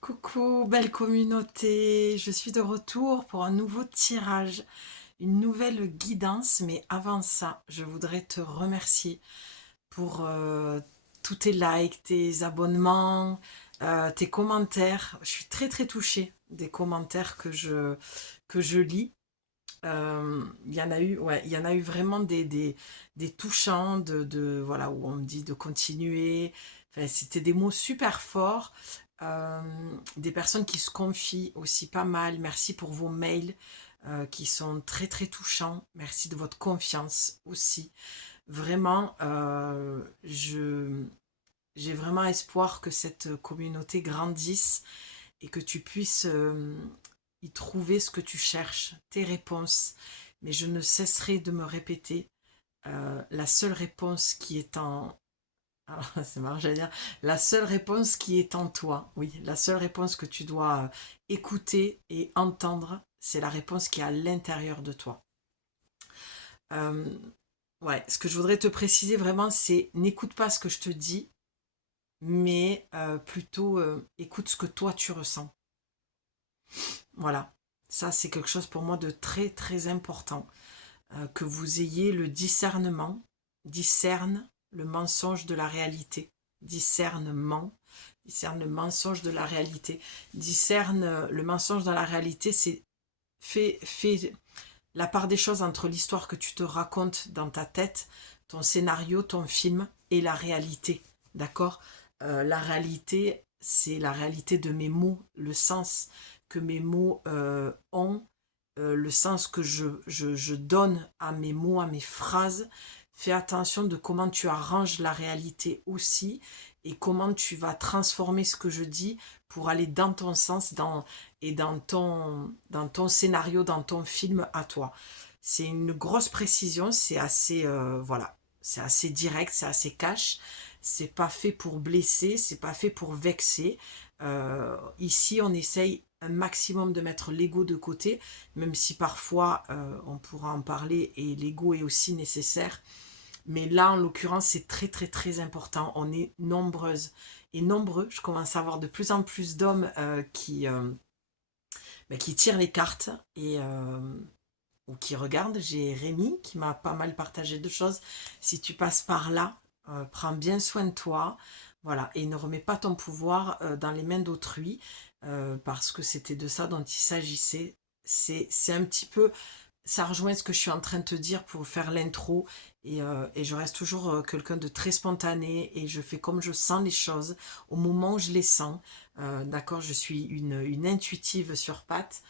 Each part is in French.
Coucou, belle communauté, je suis de retour pour un nouveau tirage, une nouvelle guidance, mais avant ça, je voudrais te remercier pour tous tes likes, tes abonnements, tes commentaires. Je suis très très touchée des commentaires que je lis. Il y en a eu, ouais, il y en a eu vraiment des touchants voilà, où on me dit de continuer. Enfin, c'était des mots super forts. Euh, des personnes qui se confient aussi pas mal. Merci pour vos mails qui sont très très touchants. Merci de votre confiance aussi. Vraiment, j'ai vraiment espoir que cette communauté grandisse et que tu puisses y trouver ce que tu cherches, tes réponses. Mais je ne cesserai de me répéter, la seule réponse qui est en... Alors, c'est marrant, j'allais dire, la seule réponse qui est en toi, oui, la seule réponse que tu dois écouter et entendre, c'est la réponse qui est à l'intérieur de toi. Euh, ouais, ce que je voudrais te préciser vraiment, c'est n'écoute pas ce que je te dis, mais plutôt écoute ce que toi tu ressens. Voilà, ça c'est quelque chose pour moi de très très important, que vous ayez le discernement, discerne le mensonge de la réalité, discernement, discerne le mensonge de la réalité, discerne le mensonge dans la réalité, c'est fait la part des choses entre l'histoire que tu te racontes dans ta tête, ton scénario, ton film et la réalité, d'accord. La réalité, c'est la réalité de mes mots, le sens que mes mots ont, le sens que je donne à mes mots, à mes phrases. Fais attention de comment tu arranges la réalité aussi et comment tu vas transformer ce que je dis pour aller dans ton sens et dans ton scénario, dans ton film à toi. C'est une grosse précision, c'est assez, voilà, c'est assez direct, c'est assez cash. C'est pas fait pour blesser, c'est pas fait pour vexer. Ici, on essaye un maximum de mettre l'ego de côté, même si parfois on pourra en parler et l'ego est aussi nécessaire. Mais là, en l'occurrence, c'est très très très important. On est nombreuses et nombreux. Je commence à avoir de plus en plus d'hommes qui tirent les cartes ou qui regardent. J'ai Rémi qui m'a pas mal partagé de choses. Si tu passes par là, prends bien soin de toi. Voilà, et ne remets pas ton pouvoir dans les mains d'autrui, parce que c'était de ça dont il s'agissait. C'est un petit peu, ça rejoint ce que je suis en train de te dire pour faire l'intro. Et je reste toujours quelqu'un de très spontané et je fais comme je sens les choses au moment où je les sens. D'accord, je suis une intuitive sur pattes.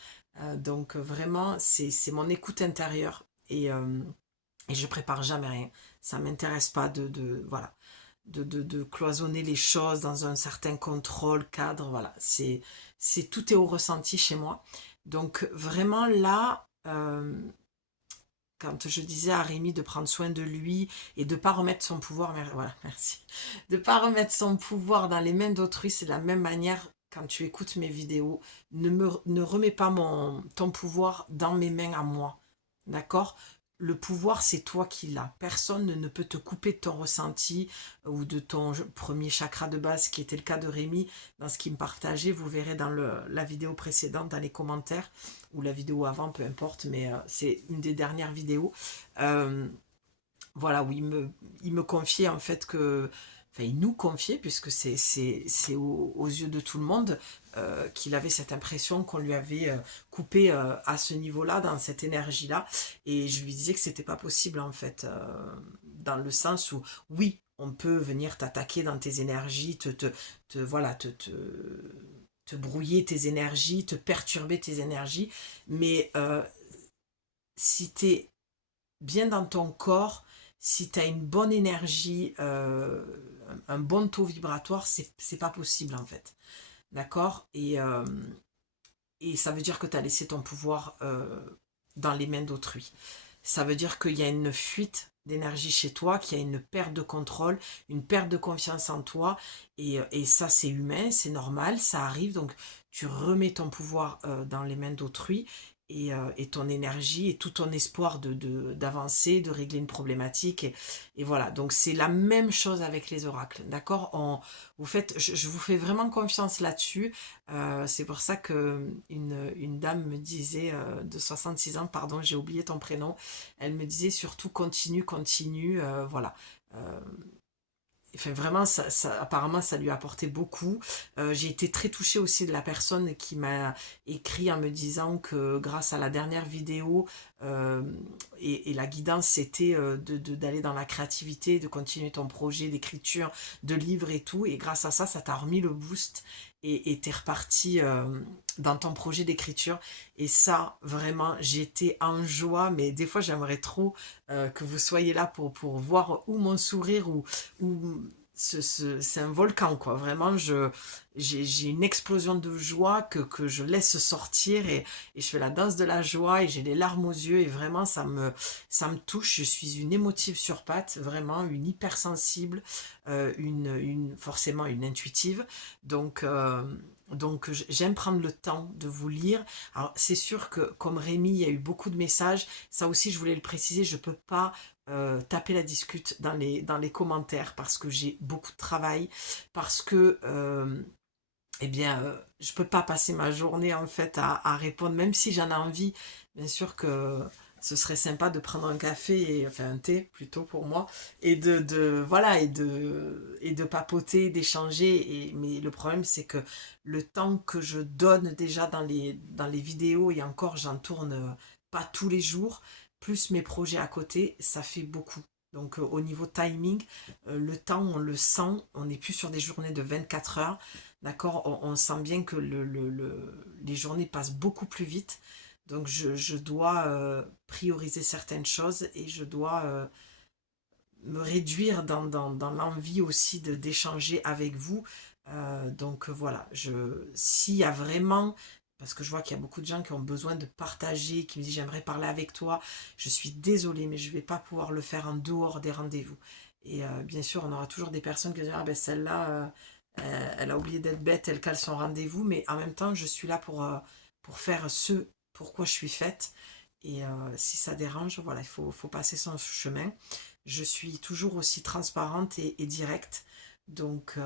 Donc vraiment, c'est mon écoute intérieure et je prépare jamais rien. Ça m'intéresse pas voilà, de cloisonner les choses dans un certain contrôle, cadre. Voilà, tout est au ressenti chez moi. Donc vraiment là, quand je disais à Rémi de prendre soin de lui et de ne pas remettre son pouvoir, voilà, merci, de ne pas remettre son pouvoir dans les mains d'autrui, c'est de la même manière quand tu écoutes mes vidéos, ne remets pas ton pouvoir dans mes mains à moi, d'accord. Le pouvoir, c'est toi qui l'as. Personne ne peut te couper de ton ressenti ou de ton premier chakra de base, qui était le cas de Rémi, dans ce qu'il me partageait. Vous verrez dans la vidéo précédente, dans les commentaires, ou la vidéo avant, peu importe, mais c'est une des dernières vidéos. Euh, voilà, où il me confiait en fait que, enfin, il nous confiait, puisque c'est aux yeux de tout le monde, qu'il avait cette impression qu'on lui avait coupé à ce niveau-là, dans cette énergie-là. Et je lui disais que c'était pas possible en fait, dans le sens où, oui, on peut venir t'attaquer dans tes énergies, voilà, te brouiller tes énergies, te perturber tes énergies, mais si tu es bien dans ton corps, si tu as une bonne énergie, un bon taux vibratoire, c'est pas possible en fait. D'accord. Et ça veut dire que tu as laissé ton pouvoir dans les mains d'autrui. Ça veut dire qu'il y a une fuite d'énergie chez toi, qu'il y a une perte de contrôle, une perte de confiance en toi. Et ça, c'est humain, c'est normal, ça arrive. Donc, tu remets ton pouvoir dans les mains d'autrui. et ton énergie et tout ton espoir d'avancer, de régler une problématique. Et voilà, donc c'est la même chose avec les oracles, d'accord? Je vous fais vraiment confiance là-dessus. C'est pour ça que une dame me disait, de 66 ans, pardon, j'ai oublié ton prénom, elle me disait surtout continue, continue, voilà. Euh, Enfin, vraiment, apparemment, ça lui a apporté beaucoup. J'ai été très touchée aussi de la personne qui m'a écrit en me disant que grâce à la dernière vidéo euh, et la guidance, c'était d'aller dans la créativité, de continuer ton projet d'écriture, de livre et tout. Et grâce à ça, ça t'a remis le boost et t'es reparti dans ton projet d'écriture. Et ça, vraiment, j'étais en joie. Mais des fois, j'aimerais trop que vous soyez là pour voir où mon sourire ou c'est un volcan, quoi. Vraiment, j'ai une explosion de joie que je laisse sortir et je fais la danse de la joie et j'ai les larmes aux yeux et vraiment, ça me touche. Je suis une émotive sur pattes, vraiment, une hypersensible, forcément une intuitive. Donc, j'aime prendre le temps de vous lire. Alors, c'est sûr que, comme Rémi, il y a eu beaucoup de messages. Ça aussi, je voulais le préciser, je peux pas taper la discute dans les commentaires parce que j'ai beaucoup de travail, parce que eh bien, je peux pas passer ma journée en fait à répondre, même si j'en ai envie. Bien sûr que ce serait sympa de prendre un café, enfin un thé plutôt pour moi, et voilà, et de papoter, d'échanger. Mais le problème, c'est que le temps que je donne déjà dans les vidéos, et encore, j'en tourne pas tous les jours, plus mes projets à côté, ça fait beaucoup. Donc au niveau timing, le temps, on le sent, on n'est plus sur des journées de 24 heures. D'accord, on sent bien que les journées passent beaucoup plus vite. Donc je dois prioriser certaines choses et je dois me réduire dans l'envie aussi d'échanger avec vous. Donc voilà, s'il y a vraiment, parce que je vois qu'il y a beaucoup de gens qui ont besoin de partager, qui me disent j'aimerais parler avec toi, je suis désolée, mais je ne vais pas pouvoir le faire en dehors des rendez-vous. Et bien sûr, on aura toujours des personnes qui vont dire ah ben celle-là, elle a oublié d'être bête, elle cale son rendez-vous, mais en même temps, je suis là pour faire ce pourquoi je suis faite. Et si ça dérange, voilà, faut passer son chemin. Je suis toujours aussi transparente et directe. Donc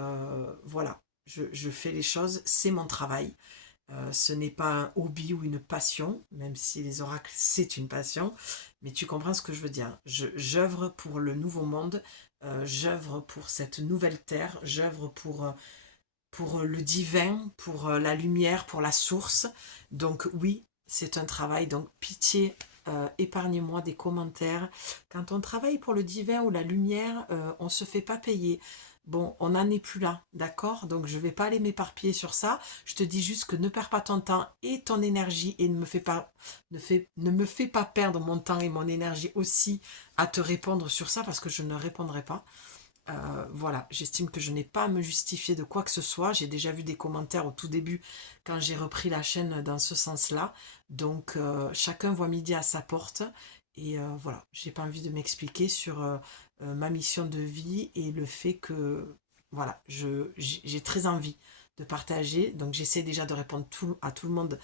voilà, je fais les choses, c'est mon travail. Ce n'est pas un hobby ou une passion, même si les oracles, c'est une passion. Mais tu comprends ce que je veux dire. J'œuvre pour le nouveau monde, j'œuvre pour cette nouvelle terre, j'œuvre pour le divin, pour la lumière, pour la source. Donc oui, c'est un travail. Donc pitié, épargnez-moi des commentaires. Quand on travaille pour le divin ou la lumière, on ne se fait pas payer. Bon, on n'en est plus là, d'accord? Donc je ne vais pas aller m'éparpiller sur ça. Je te dis juste que ne perds pas ton temps et ton énergie et ne me fais pas perdre mon temps et mon énergie aussi à te répondre sur ça parce que je ne répondrai pas. Voilà, j'estime que je n'ai pas à me justifier de quoi que ce soit. J'ai déjà vu des commentaires au tout début quand j'ai repris la chaîne dans ce sens-là. Donc chacun voit midi à sa porte. Et voilà, j'ai pas envie de m'expliquer sur ma mission de vie et le fait que voilà, j'ai très envie de partager. Donc j'essaie déjà de répondre à tout le monde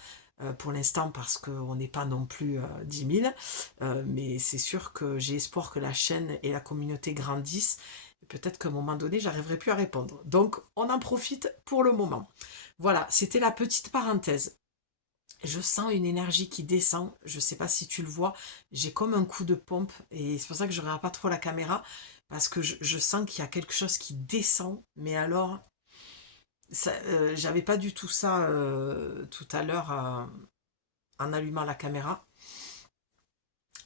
pour l'instant parce qu'on n'est pas non plus 10 000. Mais c'est sûr que j'ai espoir que la chaîne et la communauté grandissent. Peut-être qu'à un moment donné, j'arriverai plus à répondre. Donc, on en profite pour le moment. Voilà, c'était la petite parenthèse. Je sens une énergie qui descend. Je ne sais pas si tu le vois. J'ai comme un coup de pompe. Et c'est pour ça que je ne regarde pas trop la caméra. Parce que je sens qu'il y a quelque chose qui descend. Mais alors, j'avais pas du tout ça tout à l'heure en allumant la caméra.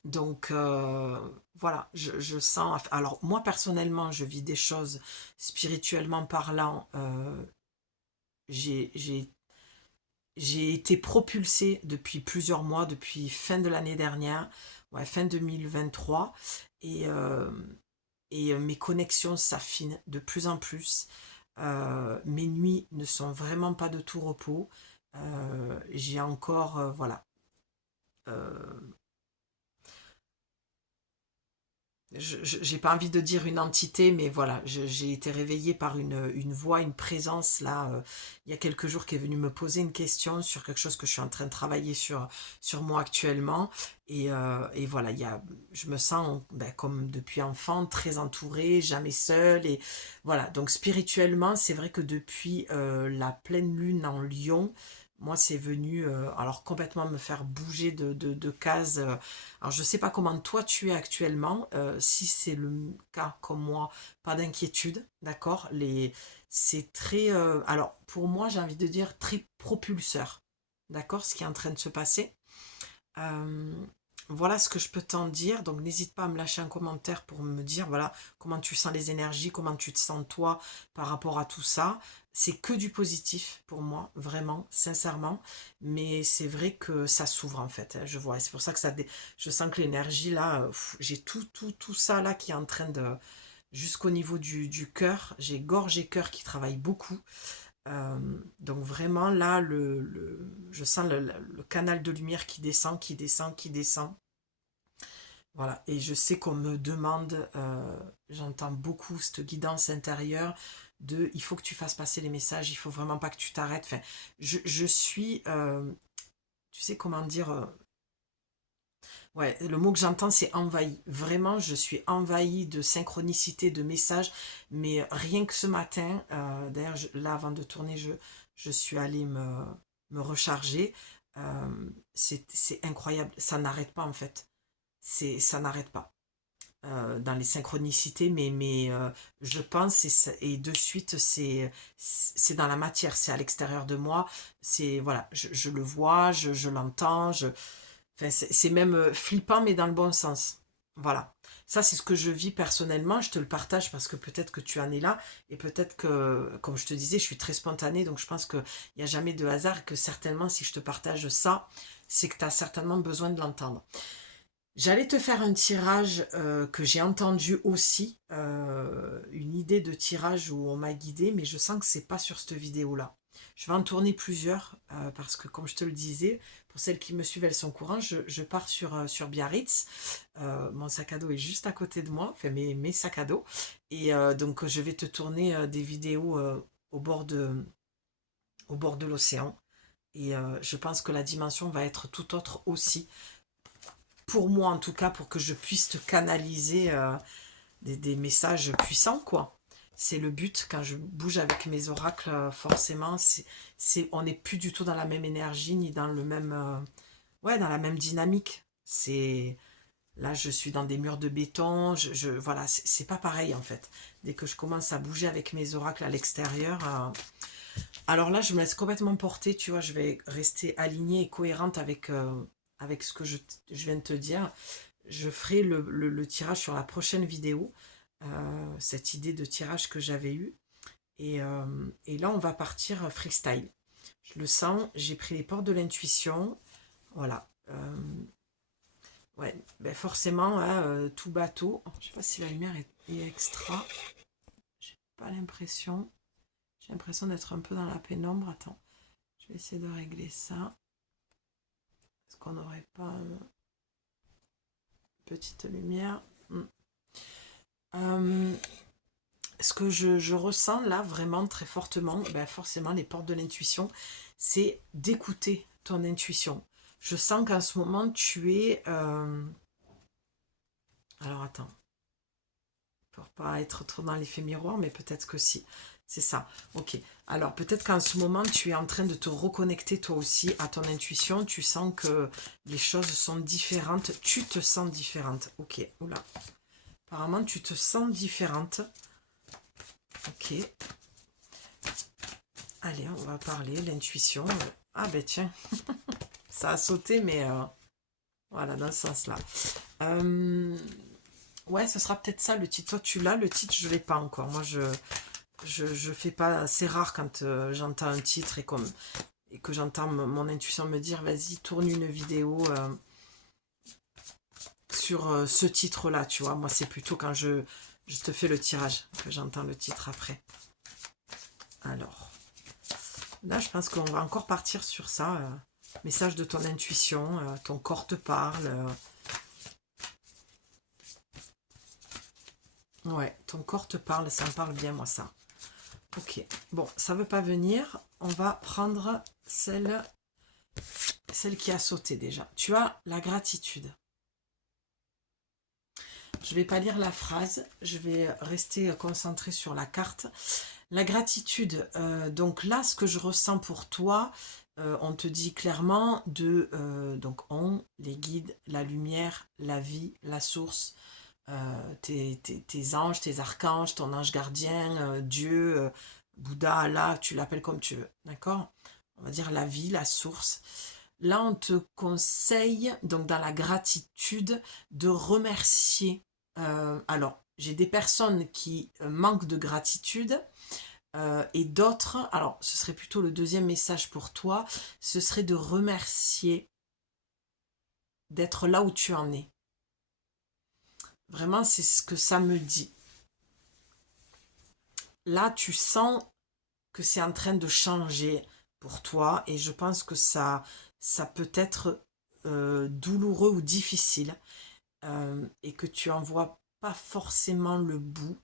Donc voilà, je sens. Alors moi personnellement, je vis des choses spirituellement parlant. J'ai j'ai- j'ai été propulsée depuis plusieurs mois, depuis fin de l'année dernière, ouais, fin 2023, et, euh, et mes connexions s'affinent de plus en plus. Mes nuits ne sont vraiment pas de tout repos. J'ai encore, voilà. Euh, j'ai pas envie de dire une entité, mais voilà, j'ai été réveillée par une voix, une présence là, il y a quelques jours qui est venue me poser une question sur quelque chose que je suis en train de travailler sur moi actuellement. Et voilà, je me sens ben, comme depuis enfant, très entourée, jamais seule. Et voilà, donc spirituellement, c'est vrai que depuis la pleine lune en Lion, moi, c'est venu alors complètement me faire bouger de cases. Alors, je ne sais pas comment toi tu es actuellement. Si c'est le cas comme moi, pas d'inquiétude, d'accord. C'est très... alors, pour moi, j'ai envie de dire très propulseur, d'accord, ce qui est en train de se passer. Euh, voilà ce que je peux t'en dire. Donc, n'hésite pas à me lâcher un commentaire pour me dire, voilà, comment tu sens les énergies, comment tu te sens toi par rapport à tout ça. C'est que du positif pour moi, vraiment, sincèrement. Mais c'est vrai que ça s'ouvre en fait, hein, je vois. Et c'est pour ça que je sens que l'énergie là, j'ai tout ça là qui est en train de... Jusqu'au niveau du cœur, j'ai gorge et cœur qui travaillent beaucoup. Donc vraiment là, je sens le canal de lumière qui descend, qui descend, qui descend. Voilà, et je sais qu'on me demande, j'entends beaucoup cette guidance intérieure de il faut que tu fasses passer les messages, il faut vraiment pas que tu t'arrêtes. Enfin, je suis, tu sais comment dire, ouais, le mot que j'entends c'est envahi. Vraiment, je suis envahie de synchronicité, de messages, mais rien que ce matin, d'ailleurs là avant de tourner, je suis allée me recharger. C'est incroyable, ça n'arrête pas en fait. Ça n'arrête pas dans les synchronicités, mais je pense, et de suite, c'est dans la matière, c'est à l'extérieur de moi, c'est, voilà, je le vois, je l'entends, enfin, c'est même flippant, mais dans le bon sens. Voilà. Ça, c'est ce que je vis personnellement. Je te le partage parce que peut-être que tu en es là. Et peut-être que, comme je te disais, je suis très spontanée. Donc, je pense qu'il n'y a jamais de hasard. Que certainement, si je te partage ça, c'est que tu as certainement besoin de l'entendre. J'allais te faire un tirage que j'ai entendu aussi, une idée de tirage où on m'a guidé, mais je sens que c'est pas sur cette vidéo-là. Je vais en tourner plusieurs parce que, comme je te le disais, pour celles qui me suivent, elles sont au courant, je pars sur Biarritz. Mon sac à dos est juste à côté de moi, enfin mes sacs à dos. Et donc, je vais te tourner des vidéos au bord de l'océan. Et je pense que la dimension va être tout autre aussi pour moi en tout cas, pour que je puisse te canaliser des messages puissants, quoi. C'est le but, quand je bouge avec mes oracles, forcément, on n'est plus du tout dans la même énergie, ni dans le même, ouais, dans la même dynamique. Là, je suis dans des murs de béton, voilà, c'est pas pareil en fait. Dès que je commence à bouger avec mes oracles à l'extérieur, alors là, je me laisse complètement porter, tu vois, je vais rester alignée et cohérente avec ce que je viens de te dire. Je ferai le tirage sur la prochaine vidéo, cette idée de tirage que j'avais eue. Et là, on va partir freestyle. Je le sens, j'ai pris les portes de l'intuition. Voilà. Ouais, ben forcément, hein, tout bateau. Je sais pas si la lumière est extra. J'ai pas l'impression. J'ai l'impression d'être un peu dans la pénombre. Attends, je vais essayer de régler ça. Est-ce qu'on n'aurait pas une petite lumière? Ce que je ressens là vraiment très fortement, ben forcément les portes de l'intuition, c'est d'écouter ton intuition. Je sens qu'en ce moment tu es... Alors attends, pour pas être trop dans l'effet miroir, mais peut-être que si. C'est ça, ok. Alors peut-être qu'en ce moment tu es en train de te reconnecter toi aussi à ton intuition, tu sens que les choses sont différentes, tu te sens différente. Ok, oula. Apparemment tu te sens différente. Ok. Allez, on va parler, l'intuition. Ah ben tiens, ça a sauté, mais voilà, dans ce sens-là. Ouais, ce sera peut-être ça le titre. Toi, tu l'as, le titre, je ne l'ai pas encore. Moi, je fais pas... C'est rare quand j'entends un titre et que j'entends mon intuition me dire, vas-y, tourne une vidéo sur ce titre-là, tu vois. Moi, c'est plutôt quand je te fais le tirage que j'entends le titre après. Alors... Là, je pense qu'on va encore partir sur ça. Message de ton intuition, ton corps te parle. Ouais, ton corps te parle, ça me parle bien, moi, ça. Ok, bon, ça ne veut pas venir. On va prendre celle qui a sauté déjà. Tu as la gratitude. Je ne vais pas lire la phrase, je vais rester concentrée sur la carte. La gratitude, donc là, ce que je ressens pour toi, on te dit clairement donc on, les guides, la lumière, la vie, la source, tes anges, tes archanges, ton ange gardien, Dieu, Bouddha, Allah, tu l'appelles comme tu veux, d'accord? On va dire la vie, la source. Là, on te conseille, donc dans la gratitude, de remercier. Alors, j'ai des personnes qui manquent de gratitude et d'autres, alors ce serait plutôt le deuxième message pour toi, ce serait de remercier d'être là où tu en es. Vraiment, c'est ce que ça me dit. Là, tu sens que c'est en train de changer pour toi et je pense que ça peut être douloureux ou difficile et que tu en vois pas forcément le bout.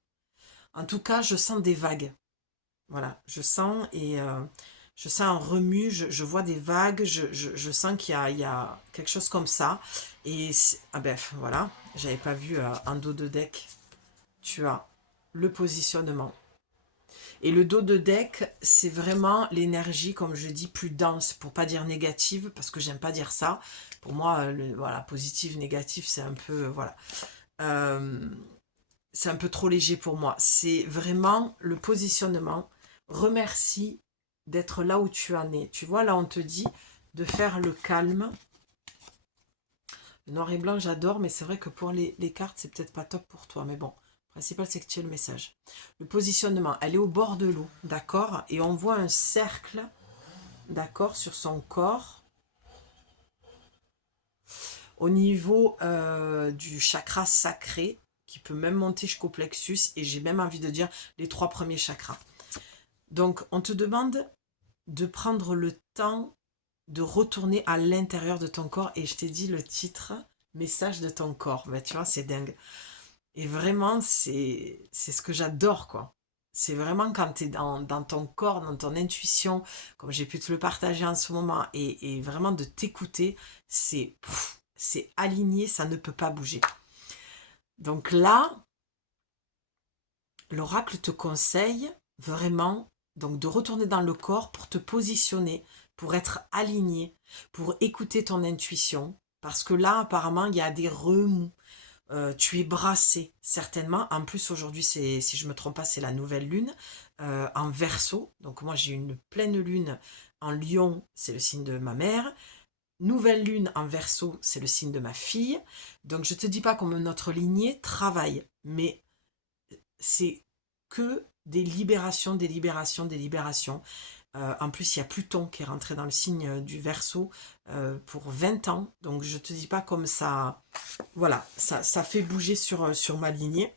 En tout cas, je sens des vagues. Voilà, je sens et je sens un remue, je vois des vagues, je sens il y a quelque chose comme ça. Et ah ben voilà, j'avais pas vu un dos de deck. Tu as le positionnement. Et le dos de deck, c'est vraiment l'énergie, comme je dis, plus dense, pour pas dire négative, parce que j'aime pas dire ça. Pour moi, voilà, positif, négatif, c'est un peu, voilà. Euh, c'est un peu trop léger pour moi. C'est vraiment le positionnement. Remercie d'être là où tu en es. Tu vois, là, on te dit de faire le calme. Le noir et blanc, j'adore, mais c'est vrai que pour les cartes, c'est peut-être pas top pour toi. Mais bon, le principal, c'est que tu aies le message. Le positionnement, elle est au bord de l'eau, d'accord? Et on voit un cercle, d'accord, sur son corps. Au niveau du chakra sacré, qui peut même monter jusqu'au plexus, et j'ai même envie de dire les 3 premiers chakras. Donc, on te demande de prendre le temps de retourner à l'intérieur de ton corps, et je t'ai dit le titre, message de ton corps. Ben, tu vois, c'est dingue. Et vraiment, c'est ce que j'adore, quoi. C'est vraiment quand tu es dans ton corps, dans ton intuition, comme j'ai pu te le partager en ce moment, et vraiment de t'écouter, c'est aligné, ça ne peut pas bouger. Donc là, l'oracle te conseille vraiment donc de retourner dans le corps pour te positionner, pour être aligné, pour écouter ton intuition, parce que là, apparemment, il y a des remous. Tu es brassé, certainement. En plus, aujourd'hui, si je ne me trompe pas, c'est la nouvelle lune en Verseau. Donc moi, j'ai une pleine lune en Lion, c'est le signe de ma mère. Nouvelle lune en Verseau, c'est le signe de ma fille. Donc je ne te dis pas comme notre lignée travaille, mais c'est que des libérations, des libérations, des libérations. En plus, il y a Pluton qui est rentré dans le signe du Verseau pour 20 ans. Donc, je ne te dis pas comme ça. Voilà, ça fait bouger sur ma lignée.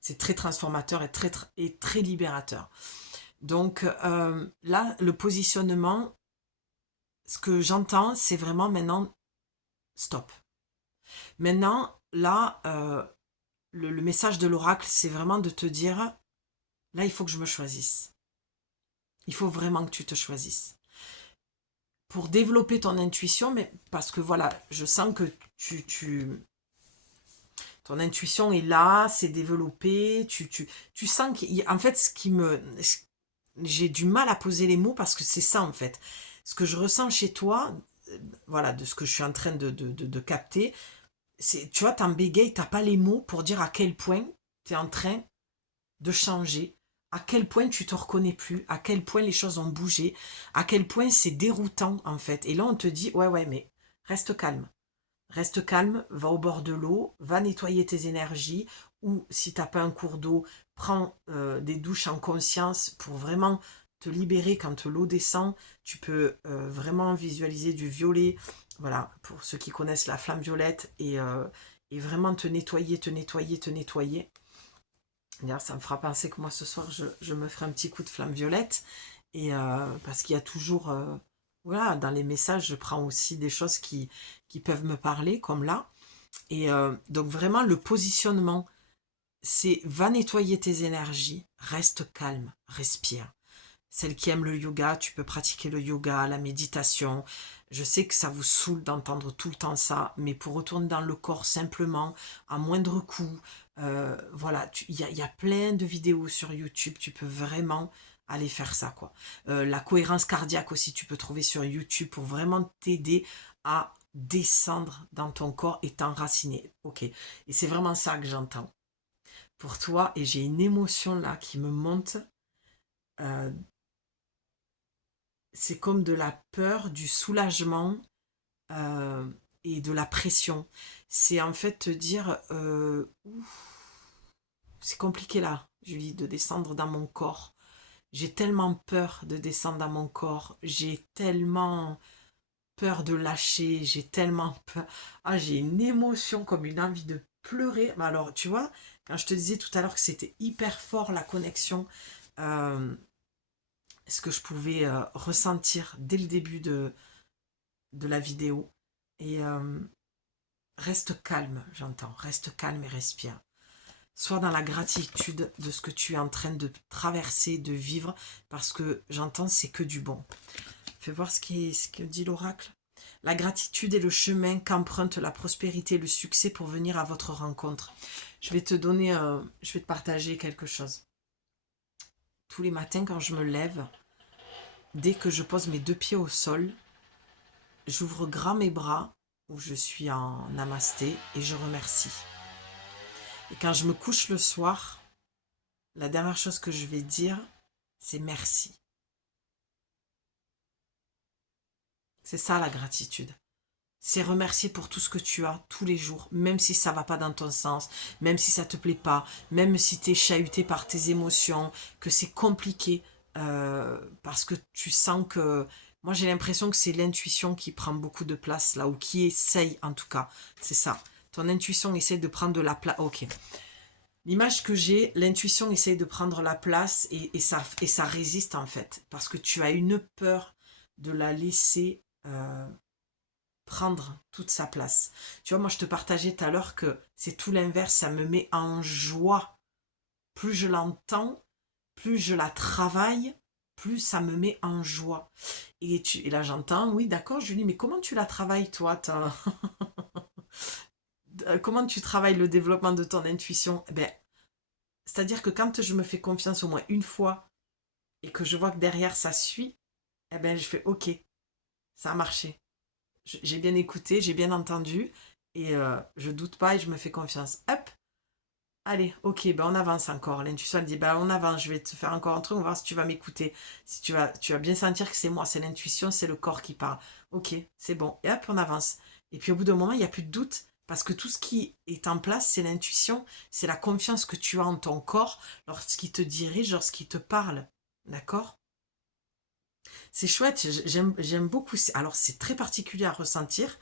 C'est très transformateur et très libérateur. Donc, là, le positionnement, ce que j'entends, c'est vraiment maintenant, stop. Maintenant, là, le message de l'oracle, c'est vraiment de te dire, là, il faut que je me choisisse. Il faut vraiment que tu te choisisses. Pour développer ton intuition, mais parce que voilà, je sens que ton intuition est là, c'est développé, tu sens qu'en fait, j'ai du mal à poser les mots parce que c'est ça en fait. Ce que je ressens chez toi, voilà, de ce que je suis en train de capter, c'est, tu vois, t'en bégayes, t'as pas les mots pour dire à quel point tu es en train de changer, à quel point tu te reconnais plus, à quel point les choses ont bougé, à quel point c'est déroutant en fait. Et là on te dit ouais mais reste calme. Reste calme, va au bord de l'eau, va nettoyer tes énergies ou si t'as pas un cours d'eau, prends des douches en conscience pour vraiment te libérer quand l'eau descend. Tu peux vraiment visualiser du violet, voilà, pour ceux qui connaissent la flamme violette et vraiment te nettoyer, te nettoyer, te nettoyer. D'ailleurs, ça me fera penser que moi, ce soir, je me ferai un petit coup de flamme violette. Et parce qu'il y a toujours... voilà, dans les messages, je prends aussi des choses qui peuvent me parler, comme là. Et donc, vraiment, le positionnement, va nettoyer tes énergies, reste calme, respire. Celles qui aiment le yoga, tu peux pratiquer le yoga, la méditation. Je sais que ça vous saoule d'entendre tout le temps ça, mais pour retourner dans le corps simplement, à moindre coût, voilà, y a plein de vidéos sur YouTube, tu peux vraiment aller faire ça, quoi. La cohérence cardiaque aussi, tu peux trouver sur YouTube pour vraiment t'aider à descendre dans ton corps et t'enraciner. Ok, et c'est vraiment ça que j'entends pour toi, et j'ai une émotion là qui me monte. euh, c'est comme de la peur, du soulagement euh, et de la pression. C'est en fait te dire, c'est compliqué là, Julie, de descendre dans mon corps. J'ai tellement peur de descendre dans mon corps. J'ai tellement peur de lâcher. J'ai tellement peur. Ah, j'ai une émotion comme une envie de pleurer. Mais alors, tu vois, quand je te disais tout à l'heure que c'était hyper fort la connexion, euh, ce que je pouvais ressentir dès le début de la vidéo. Et reste calme, j'entends. Reste calme et respire. Sois dans la gratitude de ce que tu es en train de traverser, de vivre, parce que j'entends c'est que du bon. Fais voir ce que dit l'oracle. La gratitude est le chemin qu'emprunte la prospérité et le succès pour venir à votre rencontre. Je vais te partager quelque chose. Tous les matins quand je me lève, dès que je pose mes 2 pieds au sol, j'ouvre grand mes bras où je suis en namasté et je remercie. Et quand je me couche le soir, la dernière chose que je vais dire, c'est merci. C'est ça la gratitude. C'est remercier pour tout ce que tu as tous les jours, même si ça va pas dans ton sens, même si ça te plaît pas, même si tu es chahuté par tes émotions, que c'est compliqué, parce que tu sens que... Moi j'ai l'impression que c'est l'intuition qui prend beaucoup de place là, ou qui essaye en tout cas, c'est ça. Ton intuition essaie de prendre de la place. Ok. L'image que j'ai, l'intuition essaye de prendre la place et ça résiste en fait, parce que tu as une peur de la laisser prendre toute sa place. Tu vois, moi je te partageais tout à l'heure que c'est tout l'inverse, ça me met en joie. Plus je l'entends, plus je la travaille, plus ça me met en joie. Et là j'entends, oui d'accord Julie, mais comment tu la travailles toi comment tu travailles le développement de ton intuition? Ben, c'est-à-dire que quand je me fais confiance au moins une fois et que je vois que derrière ça suit, eh ben je fais ok, ça a marché. J'ai bien écouté, j'ai bien entendu et je doute pas et je me fais confiance. Hop, allez, ok, ben on avance encore. L'intuition elle dit ben on avance, je vais te faire encore un truc, on va voir si tu vas m'écouter. Si tu vas bien sentir que c'est moi, c'est l'intuition, c'est le corps qui parle. Ok, c'est bon. Et hop, on avance. Et puis au bout d'un moment, il n'y a plus de doute. Parce que tout ce qui est en place, c'est l'intuition, c'est la confiance que tu as en ton corps lorsqu'il te dirige, lorsqu'il te parle. D'accord? C'est chouette, j'aime beaucoup. Alors, c'est très particulier à ressentir.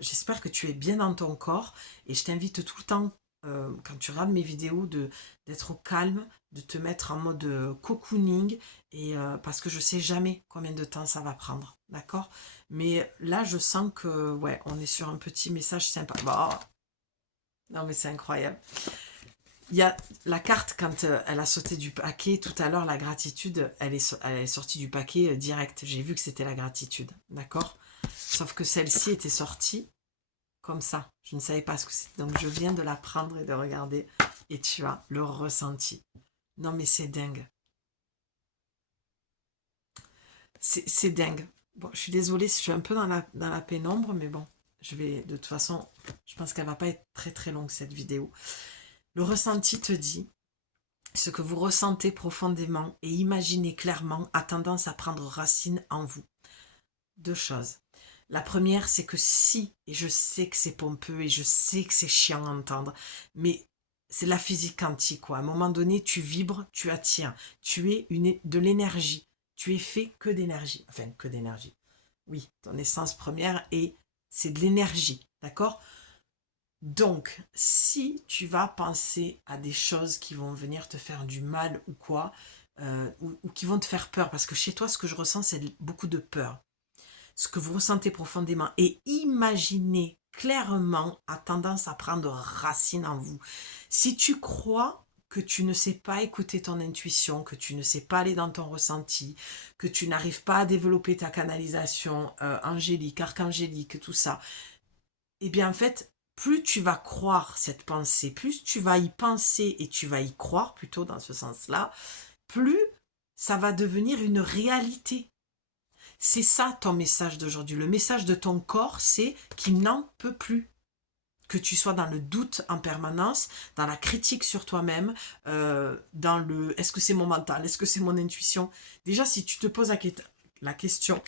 J'espère que tu es bien dans ton corps. Et je t'invite tout le temps, quand tu regardes mes vidéos, d'être au calme, de te mettre en mode cocooning. Et, parce que je sais jamais combien de temps ça va prendre. D'accord? Mais là, je sens que, ouais, on est sur un petit message sympa. Bah, non, mais c'est incroyable. Il y a la carte, quand elle a sauté du paquet, tout à l'heure, la gratitude, elle est sortie du paquet direct. J'ai vu que c'était la gratitude, d'accord? Sauf que celle-ci était sortie comme ça. Je ne savais pas ce que c'était. Donc je viens de la prendre et de regarder. Et tu as le ressenti. Non mais c'est dingue. C'est dingue. Bon, je suis désolée si je suis un peu dans la pénombre, mais bon, je vais, de toute façon, je pense qu'elle va pas être très très longue cette vidéo. Le ressenti te dit, ce que vous ressentez profondément et imaginez clairement a tendance à prendre racine en vous. 2 choses. La première, c'est que si, et je sais que c'est pompeux et je sais que c'est chiant à entendre, mais c'est la physique quantique, quoi. À un moment donné, tu vibres, tu attires. Tu es de l'énergie. Tu es fait que d'énergie. Enfin, que d'énergie. Oui, ton essence première, et c'est de l'énergie. D'accord? Donc, si tu vas penser à des choses qui vont venir te faire du mal ou quoi, ou qui vont te faire peur, parce que chez toi, ce que je ressens, c'est beaucoup de peur. Ce que vous ressentez profondément, et imaginez clairement a tendance à prendre racine en vous. Si tu crois que tu ne sais pas écouter ton intuition, que tu ne sais pas aller dans ton ressenti, que tu n'arrives pas à développer ta canalisation angélique, archangélique, tout ça, eh bien en fait, plus tu vas croire cette pensée, plus tu vas y penser et tu vas y croire plutôt dans ce sens-là, plus ça va devenir une réalité. C'est ça ton message d'aujourd'hui. Le message de ton corps, c'est qu'il n'en peut plus. Que tu sois dans le doute en permanence, dans la critique sur toi-même, dans le est-ce que c'est mon mental, est-ce que c'est mon intuition. Déjà, si tu te poses la question,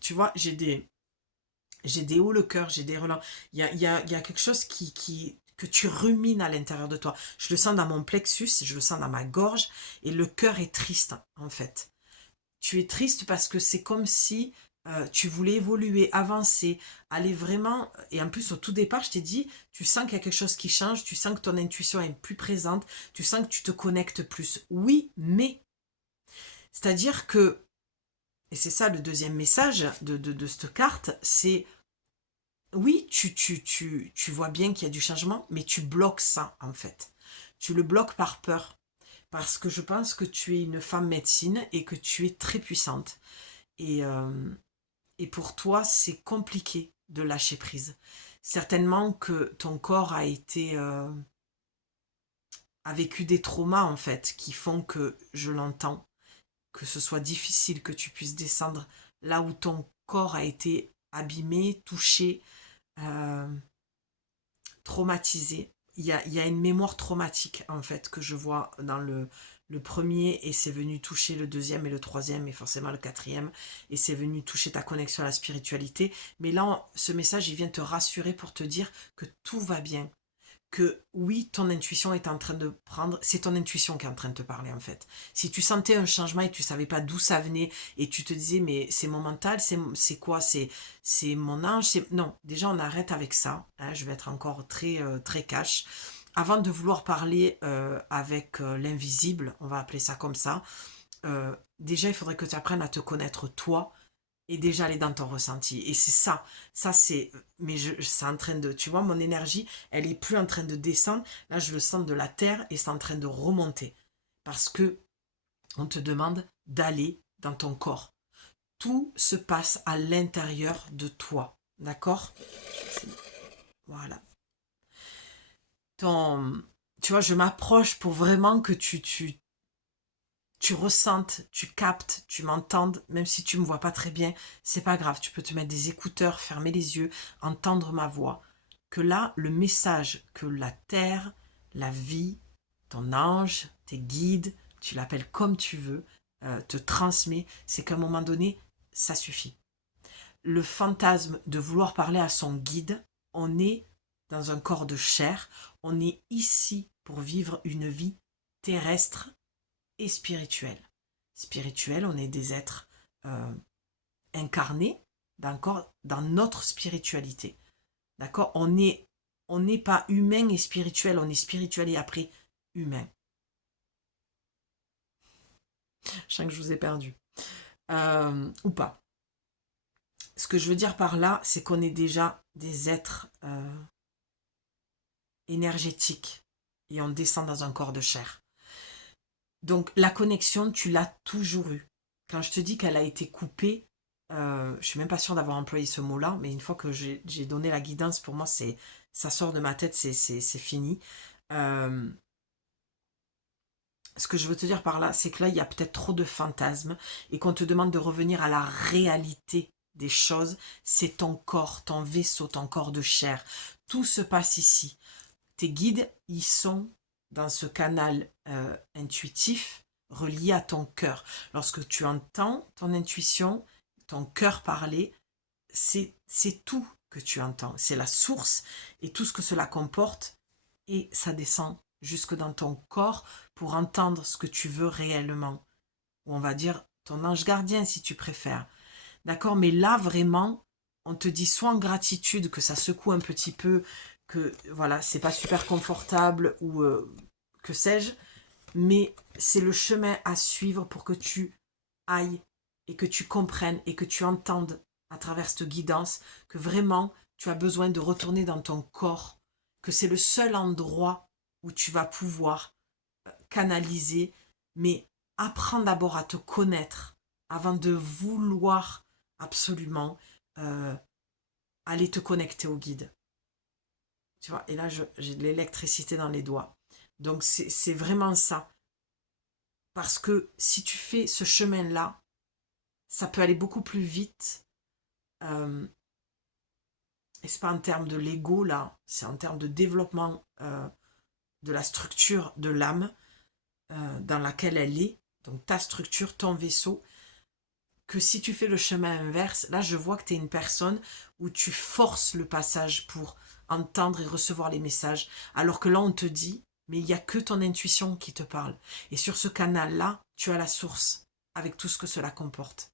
tu vois, j'ai des hauts le cœur, j'ai des relents. Il y a quelque chose que tu rumines à l'intérieur de toi. Je le sens dans mon plexus, je le sens dans ma gorge, et le cœur est triste, en fait. Tu es triste parce que c'est comme si tu voulais évoluer, avancer, aller vraiment... Et en plus, au tout départ, je t'ai dit, tu sens qu'il y a quelque chose qui change, tu sens que ton intuition est plus présente, tu sens que tu te connectes plus. Oui, mais... C'est-à-dire que, et c'est ça le deuxième message de cette carte, c'est... Oui, tu vois bien qu'il y a du changement, mais tu bloques ça, en fait. Tu le bloques par peur. Parce que je pense que tu es une femme médecine et que tu es très puissante. Et, euh, et pour toi, c'est compliqué de lâcher prise. Certainement que ton corps a vécu des traumas, en fait, qui font que, je l'entends, que ce soit difficile que tu puisses descendre là où ton corps a été abîmé, touché, euh, traumatisé. Il y a une mémoire traumatique, en fait, que je vois dans le premier, et c'est venu toucher le deuxième et le troisième, et forcément le quatrième, et c'est venu toucher ta connexion à la spiritualité. Mais là, ce message, il vient te rassurer pour te dire que tout va bien. Que oui, ton intuition est en train de prendre, c'est ton intuition qui est en train de te parler en fait. Si tu sentais un changement et tu savais pas d'où ça venait et tu te disais mais c'est mon mental, c'est quoi, c'est mon ange, c'est non, déjà on arrête avec ça, hein, je vais être encore très très cash. Avant de vouloir parler avec l'invisible, on va appeler ça comme ça, déjà il faudrait que tu apprennes à te connaître toi et déjà aller dans ton ressenti. Et c'est ça c'est, mais c'est en train de, tu vois, mon énergie, elle est plus en train de descendre, là je le sens de la terre et c'est en train de remonter. Parce que on te demande d'aller dans ton corps. Tout se passe à l'intérieur de toi, d'accord? Voilà. Ton, tu vois, je m'approche pour vraiment que tu ressentes, tu captes, tu m'entendes, même si tu me vois pas très bien, c'est pas grave, tu peux te mettre des écouteurs, fermer les yeux, entendre ma voix. Que là, le message que la terre, la vie, ton ange, tes guides, tu l'appelles comme tu veux, te transmet, c'est qu'à un moment donné, ça suffit. Le fantasme de vouloir parler à son guide, on est dans un corps de chair, on est ici pour vivre une vie terrestre et spirituel. Spirituel, on est des êtres euh, incarnés dans notre spiritualité. D'accord, on n'est pas humain et spirituel, on est spirituel et après humain. Je sens que je vous ai perdu. Ou pas. Ce que je veux dire par là, c'est qu'on est déjà des êtres énergétiques et on descend dans un corps de chair. Donc la connexion, tu l'as toujours eue. Quand je te dis qu'elle a été coupée, je suis même pas sûre d'avoir employé ce mot-là, mais une fois que j'ai donné la guidance, pour moi, ça sort de ma tête, c'est fini. Euh, ce que je veux te dire par là, c'est que là, il y a peut-être trop de fantasmes et qu'on te demande de revenir à la réalité des choses. C'est ton corps, ton vaisseau, ton corps de chair. Tout se passe ici. Tes guides, ils sont dans ce canal intuitif relié à ton cœur. Lorsque tu entends ton intuition, ton cœur parler, c'est tout que tu entends. C'est la source et tout ce que cela comporte et ça descend jusque dans ton corps pour entendre ce que tu veux réellement. Ou on va dire ton ange gardien si tu préfères. D'accord? Mais là, vraiment, on te dit soit en gratitude que ça secoue un petit peu, que voilà, c'est pas super confortable ou que sais-je, mais c'est le chemin à suivre pour que tu ailles et que tu comprennes et que tu entendes à travers cette guidance que vraiment tu as besoin de retourner dans ton corps, que c'est le seul endroit où tu vas pouvoir canaliser, mais apprends d'abord à te connaître avant de vouloir absolument aller te connecter au guide. Tu vois, et là, j'ai de l'électricité dans les doigts. Donc, c'est vraiment ça. Parce que si tu fais ce chemin-là, ça peut aller beaucoup plus vite. Et c'est pas en termes de l'ego, là, c'est en termes de développement de la structure de l'âme dans laquelle elle est, donc ta structure, ton vaisseau, que si tu fais le chemin inverse, là je vois que tu es une personne où tu forces le passage pour entendre et recevoir les messages, alors que là on te dit, mais il n'y a que ton intuition qui te parle. Et sur ce canal-là, tu as la source, avec tout ce que cela comporte.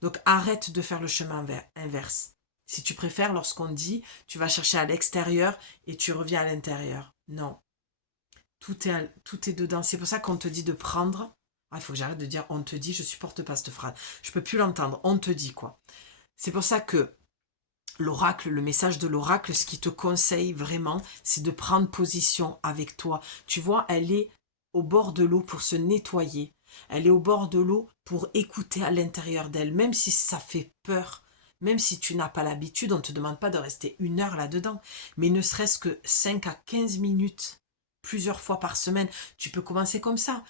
Donc arrête de faire le chemin inverse. Si tu préfères, lorsqu'on dit, tu vas chercher à l'extérieur et tu reviens à l'intérieur. Non, tout est dedans. C'est pour ça qu'on te dit de prendre. Ah, il faut que j'arrête de dire on te dit, je supporte pas cette phrase. Je peux plus l'entendre. On te dit quoi. C'est pour ça que l'oracle, le message de l'oracle, ce qui te conseille vraiment, c'est de prendre position avec toi. Tu vois, elle est au bord de l'eau pour se nettoyer. Elle est au bord de l'eau pour écouter à l'intérieur d'elle, même si ça fait peur. Même si tu n'as pas l'habitude, on ne te demande pas de rester 1 heure là-dedans. Mais ne serait-ce que 5 à 15 minutes, plusieurs fois par semaine. Tu peux commencer comme ça.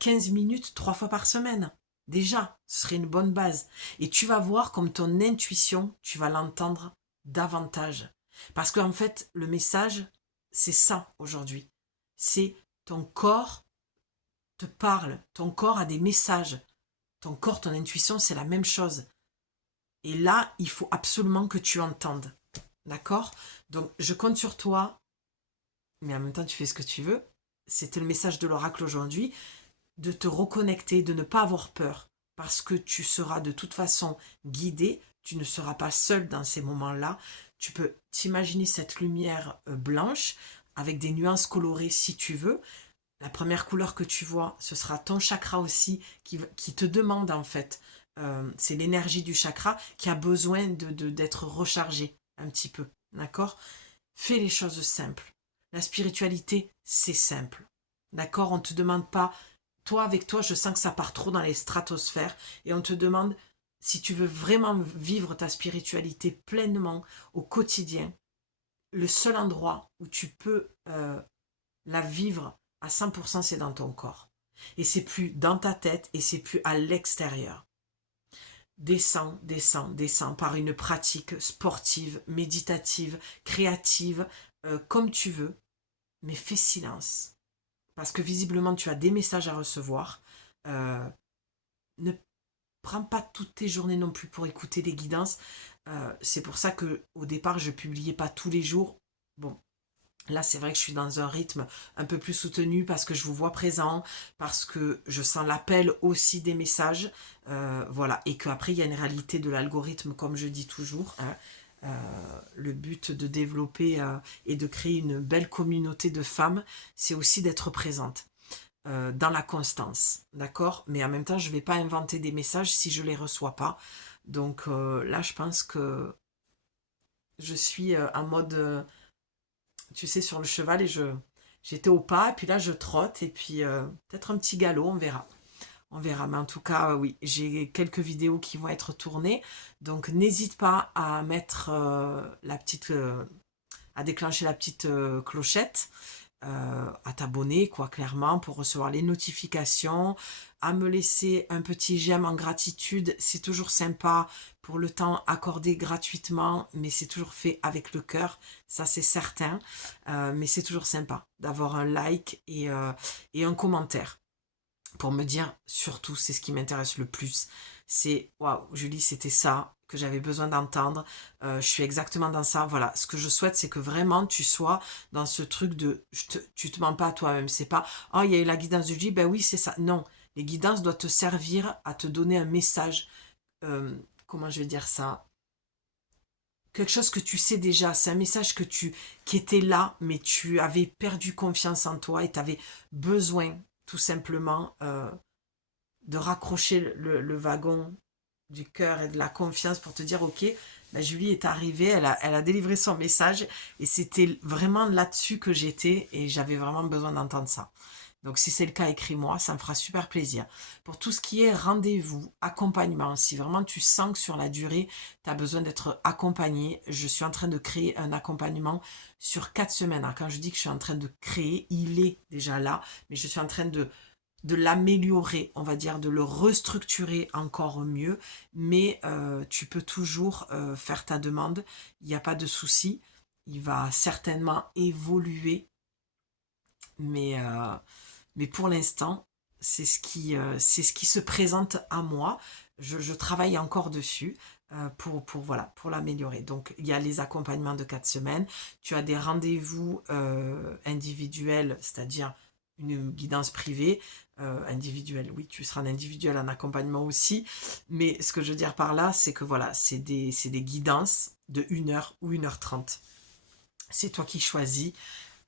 15 minutes, 3 fois par semaine. Déjà, ce serait une bonne base. Et tu vas voir comme ton intuition, tu vas l'entendre davantage. Parce qu'en fait, le message, c'est ça aujourd'hui. C'est ton corps te parle, ton corps a des messages. Ton corps, ton intuition, c'est la même chose. Et là, il faut absolument que tu entendes. D'accord? Donc, je compte sur toi, mais en même temps, tu fais ce que tu veux. C'était le message de l'oracle aujourd'hui, de te reconnecter, de ne pas avoir peur, parce que tu seras de toute façon guidé, tu ne seras pas seul dans ces moments-là. Tu peux t'imaginer cette lumière blanche avec des nuances colorées si tu veux. La première couleur que tu vois, ce sera ton chakra aussi qui te demande en fait. C'est l'énergie du chakra qui a besoin d'être rechargée un petit peu. D'accord? Fais les choses simples. La spiritualité, c'est simple. D'accord? On ne te demande pas. Toi, avec toi, je sens que ça part trop dans les stratosphères et on te demande si tu veux vraiment vivre ta spiritualité pleinement au quotidien. Le seul endroit où tu peux la vivre à 100%, c'est dans ton corps. Et c'est plus dans ta tête et c'est plus à l'extérieur. Descends, descends, descends par une pratique sportive, méditative, créative, comme tu veux, mais fais silence. Parce que visiblement, tu as des messages à recevoir. Ne prends pas toutes tes journées non plus pour écouter des guidances. C'est pour ça que au départ, je publiais pas tous les jours. Bon, là, c'est vrai que je suis dans un rythme un peu plus soutenu parce que je vous vois présent, parce que je sens l'appel aussi des messages, voilà, et qu'après, il y a une réalité de l'algorithme, comme je dis toujours, hein. Le but de développer et de créer une belle communauté de femmes, c'est aussi d'être présente dans la constance, d'accord? Mais en même temps, je ne vais pas inventer des messages si je ne les reçois pas. Donc là, je pense que je suis en mode tu sais, sur le cheval et j'étais au pas, et puis là je trotte, et puis peut-être un petit galop, on verra. On verra, mais en tout cas, oui, j'ai quelques vidéos qui vont être tournées, donc n'hésite pas à mettre à déclencher la petite clochette, à t'abonner, quoi, clairement, pour recevoir les notifications, à me laisser un petit j'aime en gratitude, c'est toujours sympa pour le temps accordé gratuitement, mais c'est toujours fait avec le cœur, ça c'est certain, mais c'est toujours sympa d'avoir un like et un commentaire pour me dire, surtout, c'est ce qui m'intéresse le plus, c'est waouh, Julie, c'était ça que j'avais besoin d'entendre, je suis exactement dans ça, voilà, ce que je souhaite, c'est que vraiment tu sois dans ce truc de, tu te mens pas à toi-même, c'est pas, oh, il y a eu la guidance de Julie, ben oui, c'est ça, non, les guidances doivent te servir à te donner un message, comment je vais dire ça, quelque chose que tu sais déjà, c'est un message qui était là, mais tu avais perdu confiance en toi et tu avais besoin, tout simplement, de raccrocher le wagon du cœur et de la confiance pour te dire, ok, ben, Julie est arrivée, elle a délivré son message et c'était vraiment là-dessus que j'étais et j'avais vraiment besoin d'entendre ça. Donc si c'est le cas, écris-moi, ça me fera super plaisir. Pour tout ce qui est rendez-vous, accompagnement, si vraiment tu sens que sur la durée, tu as besoin d'être accompagné, je suis en train de créer un accompagnement sur 4 semaines. Alors, quand je dis que je suis en train de créer, il est déjà là, mais je suis en train de l'améliorer, on va dire, de le restructurer encore mieux, mais tu peux toujours faire ta demande, il n'y a pas de souci, il va certainement évoluer, mais, euh, mais pour l'instant, c'est ce qui se présente à moi. Je travaille encore dessus voilà, pour l'améliorer. Donc, il y a les accompagnements de 4 semaines. Tu as des rendez-vous individuels, c'est-à-dire une guidance privée. Individuelle, oui, tu seras en individuel en accompagnement aussi. Mais ce que je veux dire par là, c'est que voilà, c'est des guidances de 1 heure ou 1 h 30. C'est toi qui choisis.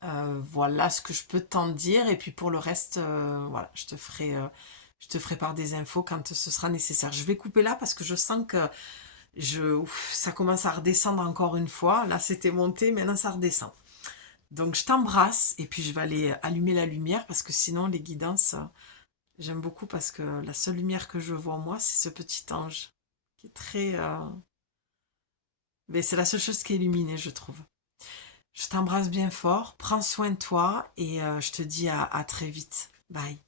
Voilà ce que je peux t'en dire. Et puis pour le reste, voilà, je te ferai part des infos quand ce sera nécessaire. Je vais couper là parce que je sens que ça commence à redescendre encore une fois. Là, c'était monté, maintenant ça redescend. Donc je t'embrasse et puis je vais aller allumer la lumière parce que sinon les guidances, j'aime beaucoup parce que la seule lumière que je vois moi, c'est ce petit ange qui est très... Mais c'est la seule chose qui est illuminée, je trouve. Je t'embrasse bien fort, prends soin de toi et je te dis à très vite. Bye.